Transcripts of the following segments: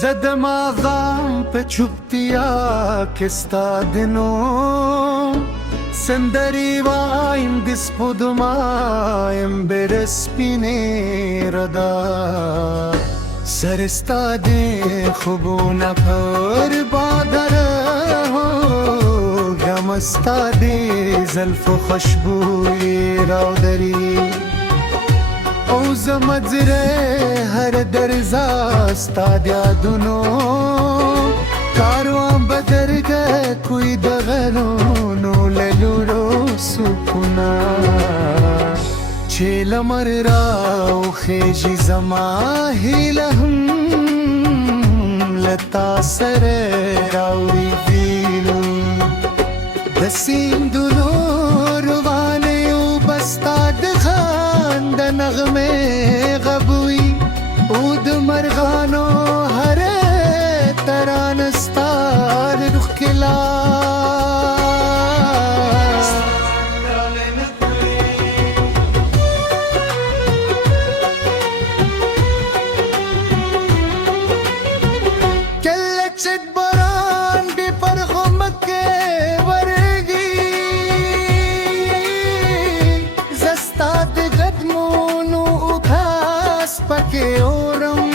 زدم آغام په چوپتیا کې ستا د نوم سندرې وایم د سپوږمایم بېره سپینې ردا سر ستا د خوبونه پر بادر غم ستا د زلفو خوشبویې راودري او زمجره هر درزا ستا د یادونو کاروان بدرګه کوی د غرونو للورو سکونا چې لمر راوخیږي زما هیله هم لتا سره راوړي فیلو د سیندونو روانې اوبه ستا د د نغمه غبوي او د مرغانو هر ترانه ستار روح کلا کله چې باران به پر غمکه ورګي زستا د پکې اورم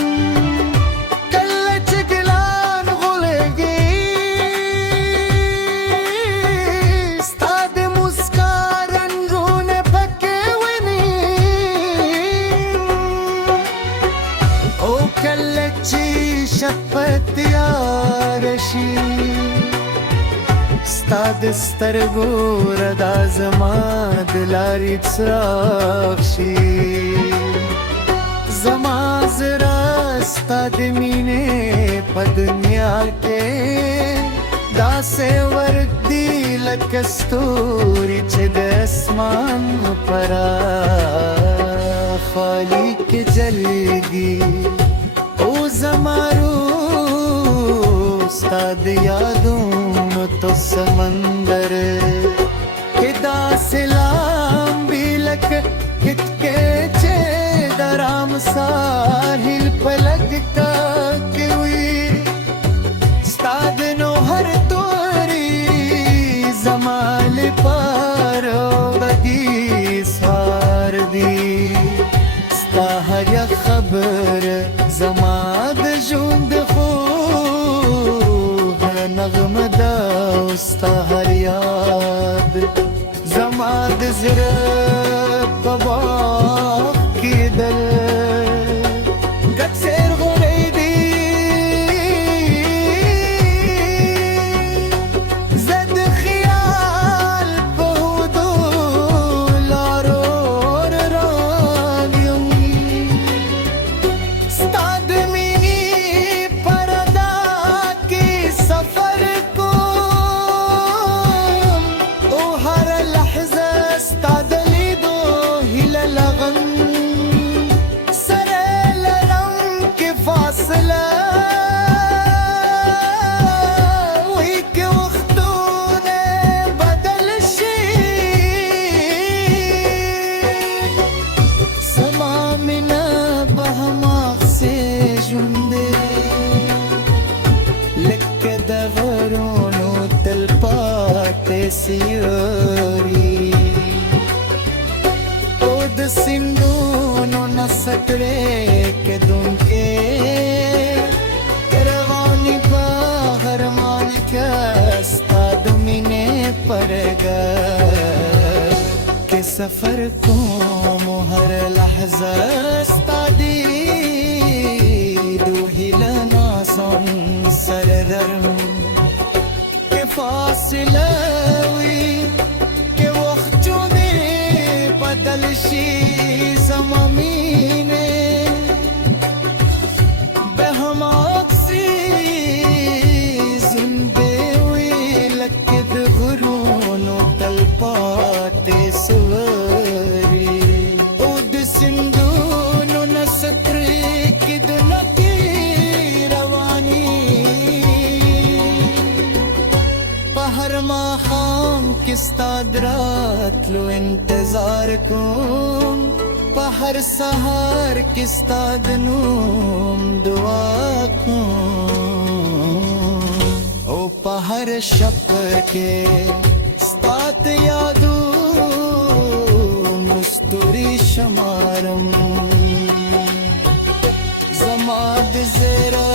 کله چې ګلان غولېږي ستا د مسکا رنګونه پکې وینم او کله چې شپه تیار شي ستا د سترګو ردا زما د لارې څراغ شي زما زړه ستا د مینې په دنیا کې داسې وردي لکه ستوري چې د اسمان پراخوالي کې جلېږي او زما روح ستا د یادونو تو سمندر کې داسې لامبي لکه کټکې درام ساحل پلک کا کوي ستا د نو هر توري زمال پر بدی سار دی ستا هر خبر زما د ژوند خو نغمه دا ستا هر یاد زما د زړه په باغ دل کڅر غوړې دی زد خیال په هدو لارو راګم ستا د مینې پردا کې سفر کوم او هر لحظه ستا د لیدو هیله لغم فاصله وهي که وختونه بدل شي زما مینه به هماغسې ژوند دی لکه د غرونو تلپاتې سیوري او د سیندونو نه سکړې کېدونکې رواني په هرمان کې ستا د مینې پرګه کې سفر کوم هر لحظه ستا دی دو هیله ناسم سردرم کې فاصله وي کې وختونه بدل شي زما مینه به هماغسې زنده وي لکه د غرونو تلپاتې سوري او د سیندونو نه سکرې کېدونکې رواني په هر ماښام کې ستا د راتلو انتظار کوم په هر سحر کې ستا د نوم دعا کوم هر شب کې ستات یادو مستوري شمارم زما د زړه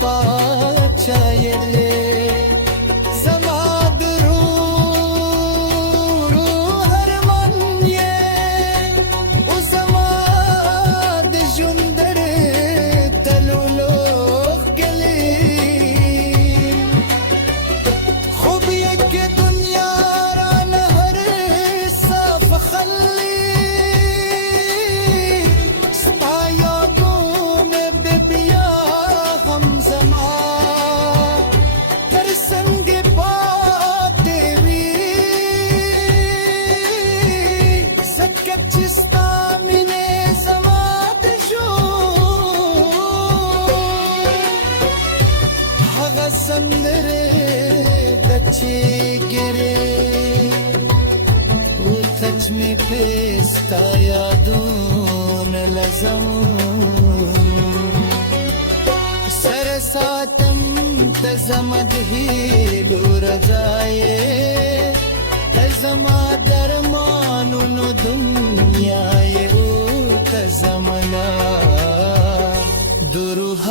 پاچایلې زما د روح ارمان یې او زما د ژوند تلولو ښکلې خوب یې کې دنیا رانه هر صاف خلي ستا یادونه به بیا هم زما تر څنګ پاتې وي ځکه چې ستا مینې زما د ژوند هغه سندرې ده چې ګرې وخت مې په ستا یادونه لزم سر ساتم ته زما د هیلو رضا یې ته زما درمانونو دنیا یې او ته زما د روح